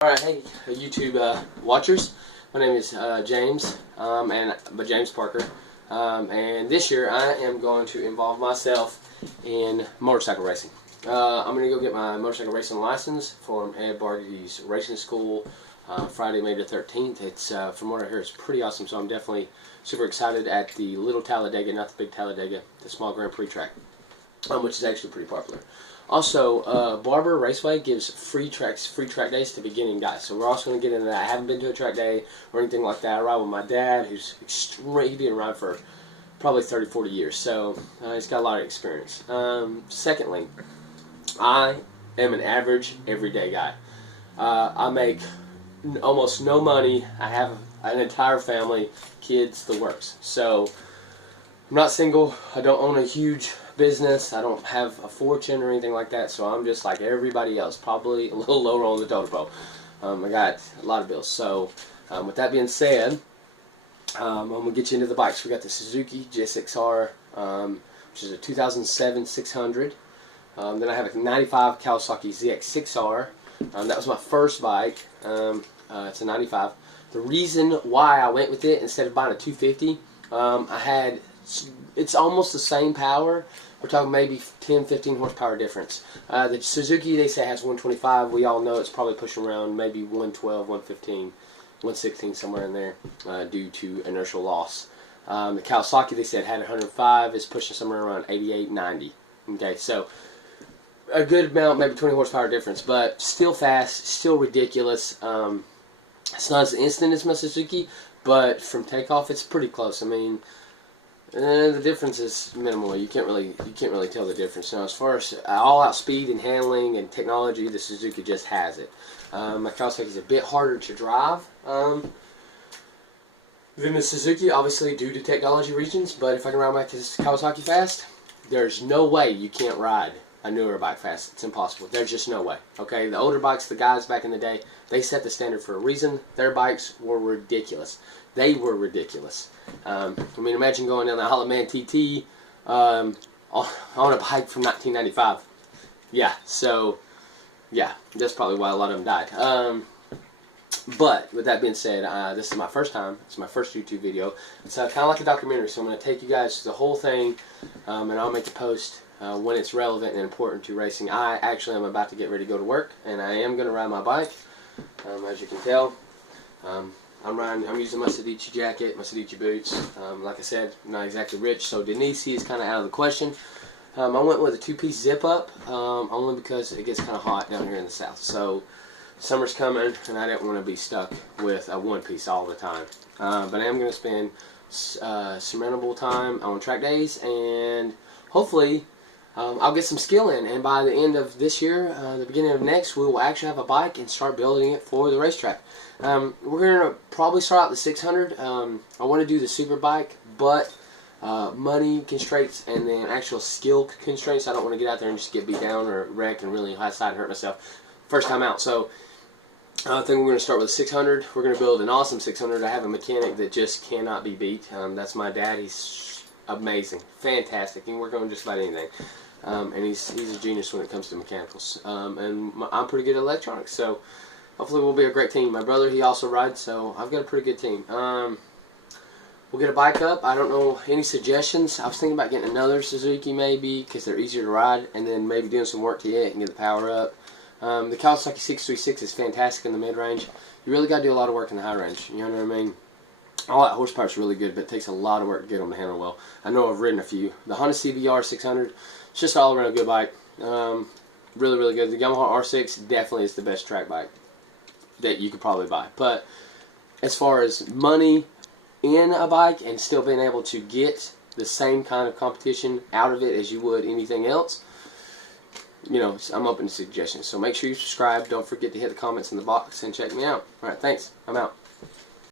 Alright, hey YouTube watchers, my name is James, James Parker, and this year I am going to involve myself in motorcycle racing. I'm going to go get my motorcycle racing license from Ed Bargy's Racing School Friday, May the 13th. It's, from what I hear, it's pretty awesome, so I'm definitely super excited at the Little Talladega, not the Big Talladega, the small Grand Prix track, which is actually pretty popular. Also, Barber Raceway gives free track days to beginning guys. So we're also going to get into that. I haven't been to a track day or anything like that. I ride with my dad, who's extremely, he's been around for probably 30, 40 years. So he's got a lot of experience. Secondly, I am an average, everyday guy. I make almost no money. I have an entire family, kids, the works. So I'm not single. I don't own a huge business. I don't have a fortune or anything like that, so I'm just like everybody else, probably a little lower on the totem pole. I got a lot of bills. So with that being said, I'm going to get you into the bikes. We got the Suzuki GSX-R, which is a 2007 600. Then I have a 95 Kawasaki ZX-6R. That was my first bike. It's a 95. The reason why I went with it instead of buying a 250, it's almost the same power. We're talking maybe 10, 15 horsepower difference. The Suzuki, they say, has 125. We all know it's probably pushing around maybe 112, 115, 116, somewhere in there, due to inertial loss. The Kawasaki, they said, had 105. It's pushing somewhere around 88, 90. Okay, so a good amount, maybe 20 horsepower difference, but still fast, still ridiculous. It's not as instant as my Suzuki, but from takeoff, it's pretty close. I mean, the difference is minimal. You can't really tell the difference. Now, as far as all-out speed and handling and technology, the Suzuki just has it. My Kawasaki is a bit harder to drive than the Suzuki, obviously due to technology reasons. But if I can ride my Kawasaki fast, there's no way you can't ride a newer bike fast. It's impossible. There's just no way. Okay, the older bikes, the guys back in the day, they set the standard for a reason. Their bikes were ridiculous. They were ridiculous. I mean, imagine going down the Isle of Man TT on a bike from 1995. Yeah, so, yeah, that's probably why a lot of them died. But, with that being said, this is my first time. It's my first YouTube video. It's kind of like a documentary, so I'm going to take you guys through the whole thing, and I'll make a post when it's relevant and important to racing. I actually am about to get ready to go to work, and I am going to ride my bike, as you can tell. I'm using my Sedici jacket, my Sedici boots. Like I said, I'm not exactly rich, so Denisi is kind of out of the question. I went with a two-piece zip-up, only because it gets kind of hot down here in the south. So summer's coming, and I didn't want to be stuck with a one-piece all the time. But I am going to spend surmountable time on track days, and hopefully I'll get some skill in, and by the end of this year, the beginning of next, we will actually have a bike and start building it for the racetrack. We're going to probably start out the 600. I want to do the super bike, but money constraints and then actual skill constraints. I don't want to get out there and just get beat down or wreck and really high side hurt myself first time out. So I think we're going to start with a 600. We're going to build an awesome 600. I have a mechanic that just cannot be beat. That's my dad. He's amazing, fantastic. He can work on just about anything. And he's a genius when it comes to mechanicals. And I'm pretty good at electronics, so hopefully we'll be a great team. My brother, he also rides, so I've got a pretty good team. We'll get a bike up. I don't know any suggestions. I was thinking about getting another Suzuki maybe because they're easier to ride, and then maybe doing some work to it and get the power up. The Kawasaki 636 is fantastic in the mid-range. You really got to do a lot of work in the high range. You know what I mean? All that horsepower is really good, but it takes a lot of work to get them to handle well. I know I've ridden a few. The Honda CBR 600, it's just all around a good bike. Really, really good. The Yamaha R6 definitely is the best track bike that you could probably buy. But as far as money in a bike and still being able to get the same kind of competition out of it as you would anything else, you know, I'm open to suggestions. So make sure you subscribe. Don't forget to hit the comments in the box and check me out. Alright, thanks. I'm out.